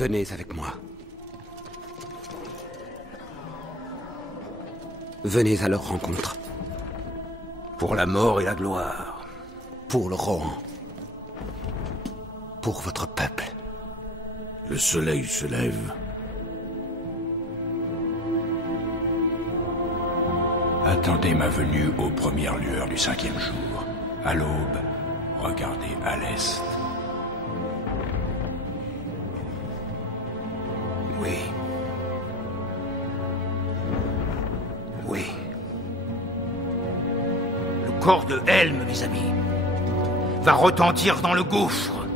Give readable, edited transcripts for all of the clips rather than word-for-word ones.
Venez avec moi. Venez à leur rencontre. Pour la mort et la gloire. Pour le Rohan. Pour votre peuple. Le soleil se lève. Attendez ma venue aux premières lueurs du 5e jour. À l'aube, regardez à l'est. Oui. Oui. Le corps de Helm, mes amis, va retentir dans le gouffre.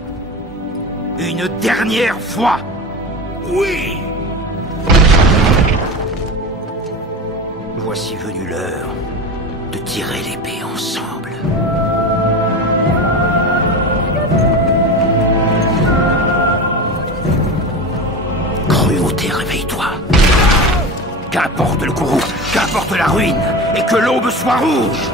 Une dernière fois. Oui! Voici venue l'heure de tirer l'épée ensemble. Cruauté, réveille-toi. Qu'importe le courroux, qu'importe la ruine, et que l'aube soit rouge.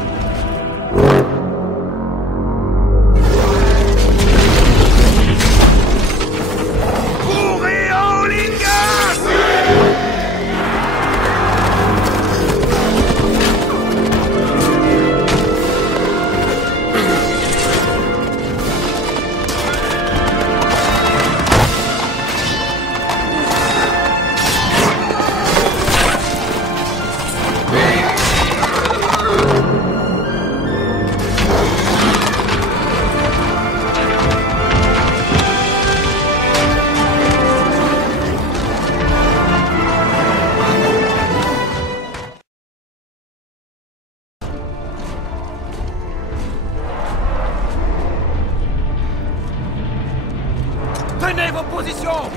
Tenez vos positions!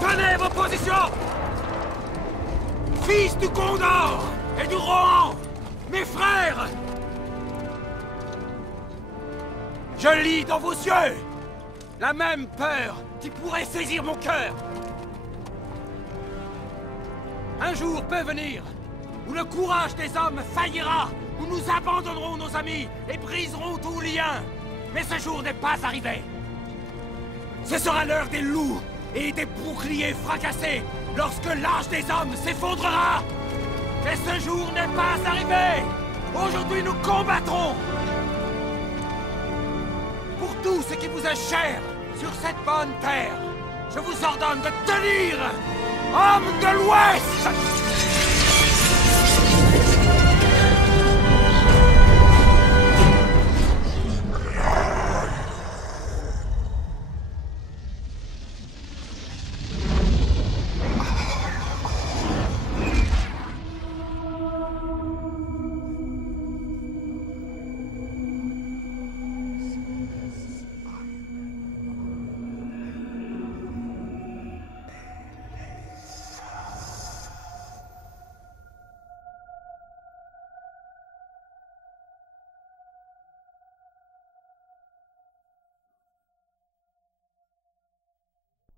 Tenez vos positions! Fils du Gondor et du Rohan, mes frères! Je lis dans vos yeux la même peur qui pourrait saisir mon cœur. Un jour peut venir où le courage des hommes faillira, où nous abandonnerons nos amis et briserons tout lien. Mais ce jour n'est pas arrivé. Ce sera l'heure des loups et des boucliers fracassés lorsque l'âge des hommes s'effondrera. Mais ce jour n'est pas arrivé. Aujourd'hui, nous combattrons. Pour tout ce qui vous est cher sur cette bonne terre, je vous ordonne de tenir, hommes de l'Ouest!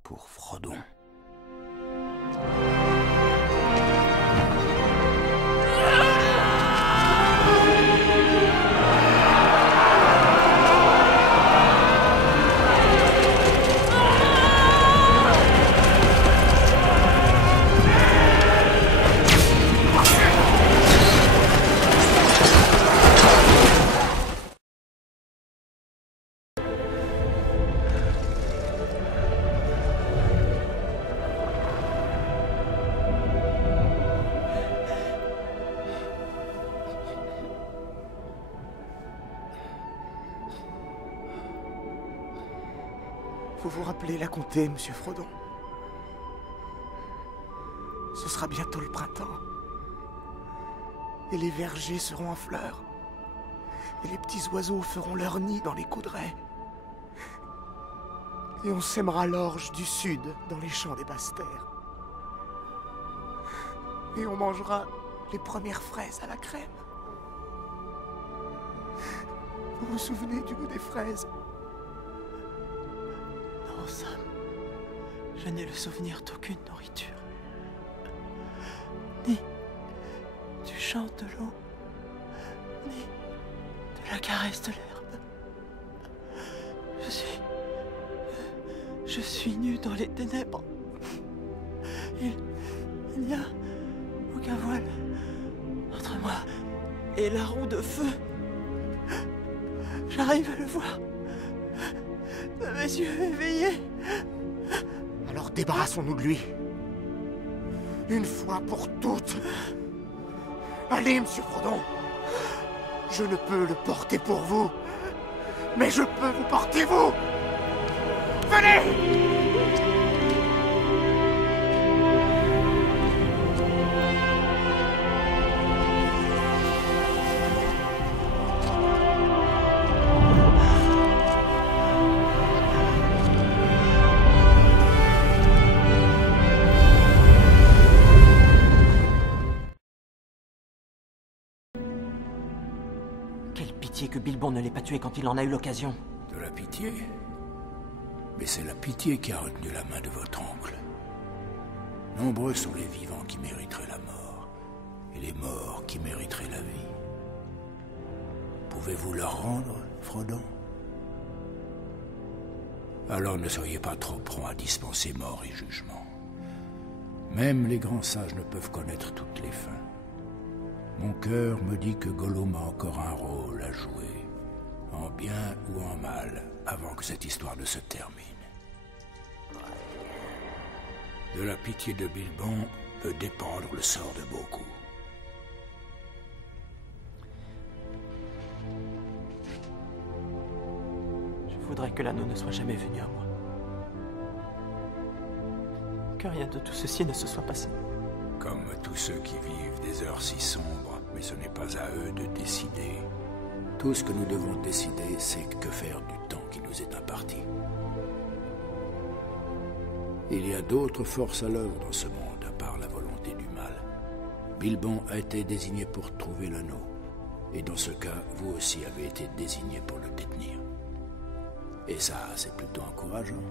Pour Frodon. Vous vous rappelez la comté, monsieur Frodon? Ce sera bientôt le printemps. Et les vergers seront en fleurs. Et les petits oiseaux feront leur nid dans les couderets. Et on sèmera l'orge du sud dans les champs des basses-terres. Et on mangera les premières fraises à la crème. Vous vous souvenez du goût des fraises? Non, Sam. Je n'ai le souvenir d'aucune nourriture. Ni du chant de l'eau, ni de la caresse de l'herbe. Je suis nu dans les ténèbres. Il n'y a aucun voile entre moi et la roue de feu. J'arrive à le voir. De mes yeux éveillés. Alors débarrassons-nous de lui. Une fois pour toutes. Allez, monsieur Frodon. Je ne peux le porter pour vous. Mais je peux vous porter vous. Venez! Quelle pitié que Bilbon ne l'ait pas tué quand il en a eu l'occasion. De la pitié? Mais c'est la pitié qui a retenu la main de votre oncle. Nombreux sont les vivants qui mériteraient la mort, et les morts qui mériteraient la vie. Pouvez-vous leur rendre, Frodon? Alors ne soyez pas trop prompt à dispenser mort et jugement. Même les grands sages ne peuvent connaître toutes les fins. Mon cœur me dit que Gollum a encore un rôle à jouer, en bien ou en mal, avant que cette histoire ne se termine. De la pitié de Bilbon peut dépendre le sort de beaucoup. Je voudrais que l'anneau ne soit jamais venu à moi. Que rien de tout ceci ne se soit passé. Comme tous ceux qui vivent des heures si sombres, mais ce n'est pas à eux de décider. Tout ce que nous devons décider, c'est que faire du temps qui nous est imparti. Il y a d'autres forces à l'œuvre dans ce monde, à part la volonté du mal. Bilbon a été désigné pour trouver l'anneau. Et dans ce cas, vous aussi avez été désigné pour le détenir. Et ça, c'est plutôt encourageant.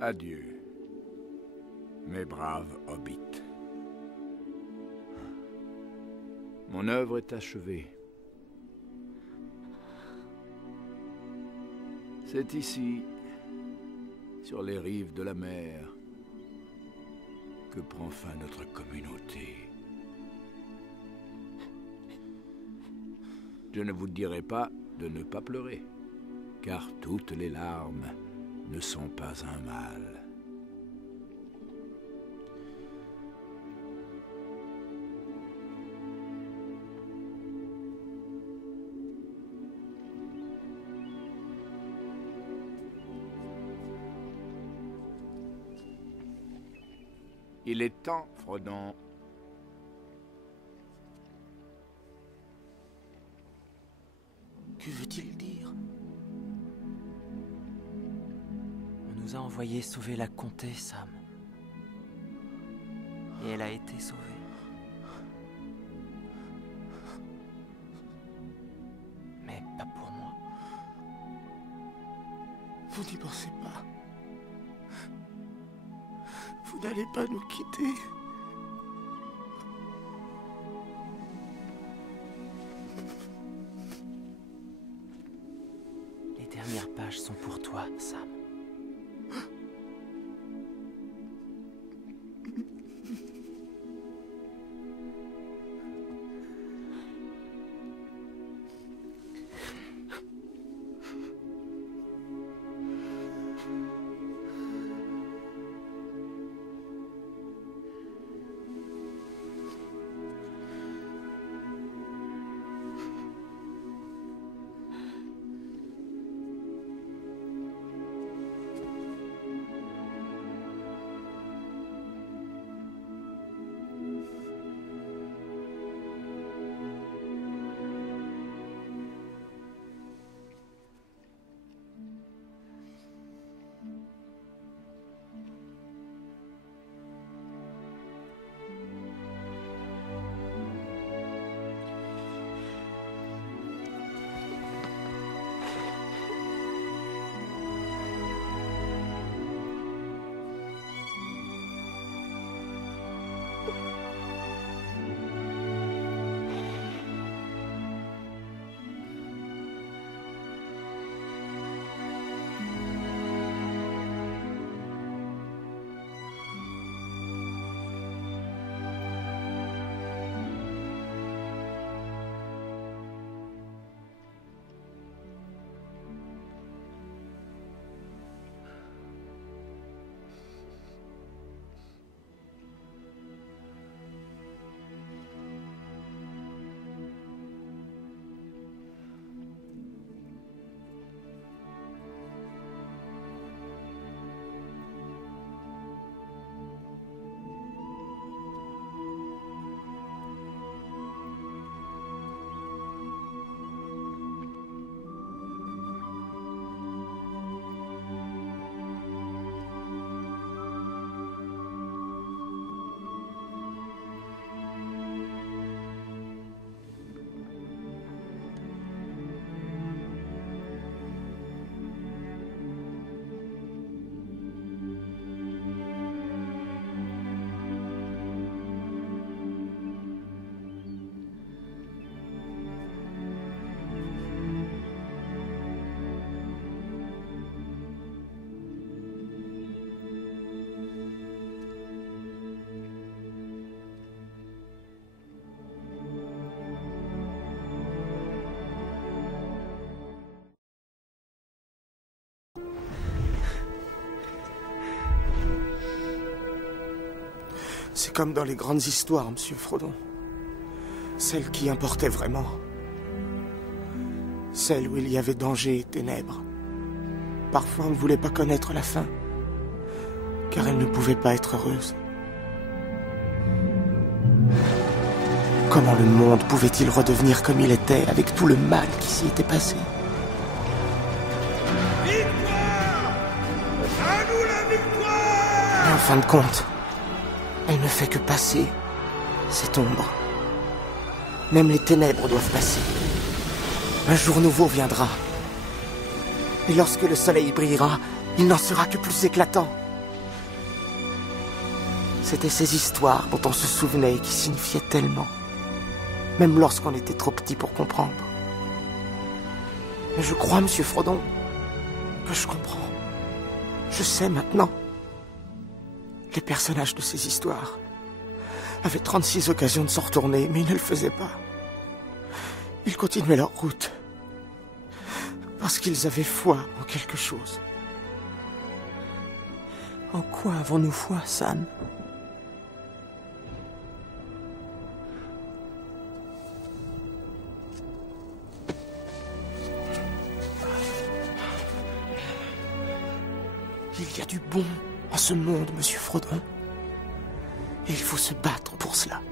Adieu, mes braves hobbits. Mon œuvre est achevée. C'est ici, sur les rives de la mer, que prend fin notre communauté. Je ne vous dirai pas de ne pas pleurer, car toutes les larmes ne sont pas un mal. Il est temps, Frodon. Que veut-il dire? On nous a envoyé sauver la comté, Sam. Et elle a été sauvée. Mais pas pour moi. Vous n'y pensez pas. Vous n'allez pas nous quitter. Les dernières pages sont pour toi, Sam. C'est comme dans les grandes histoires, monsieur Frodon. Celles qui importaient vraiment. Celles où il y avait danger et ténèbres. Parfois, on ne voulait pas connaître la fin, car elle ne pouvait pas être heureuse. Comment le monde pouvait-il redevenir comme il était, avec tout le mal qui s'y était passé? Victoire! À nous la victoire! Et en fin de compte, elle ne fait que passer, cette ombre. Même les ténèbres doivent passer. Un jour nouveau viendra. Et lorsque le soleil brillera, il n'en sera que plus éclatant. C'étaient ces histoires dont on se souvenait et qui signifiaient tellement. Même lorsqu'on était trop petit pour comprendre. Mais je crois, monsieur Frodon, que je comprends. Je sais maintenant. Les personnages de ces histoires avaient 36 occasions de s'en retourner, mais ils ne le faisaient pas. Ils continuaient leur route. Parce qu'ils avaient foi en quelque chose. En quoi avons-nous foi, Sam? Il y a du bon en ce monde, monsieur Frodon. Et il faut se battre pour cela.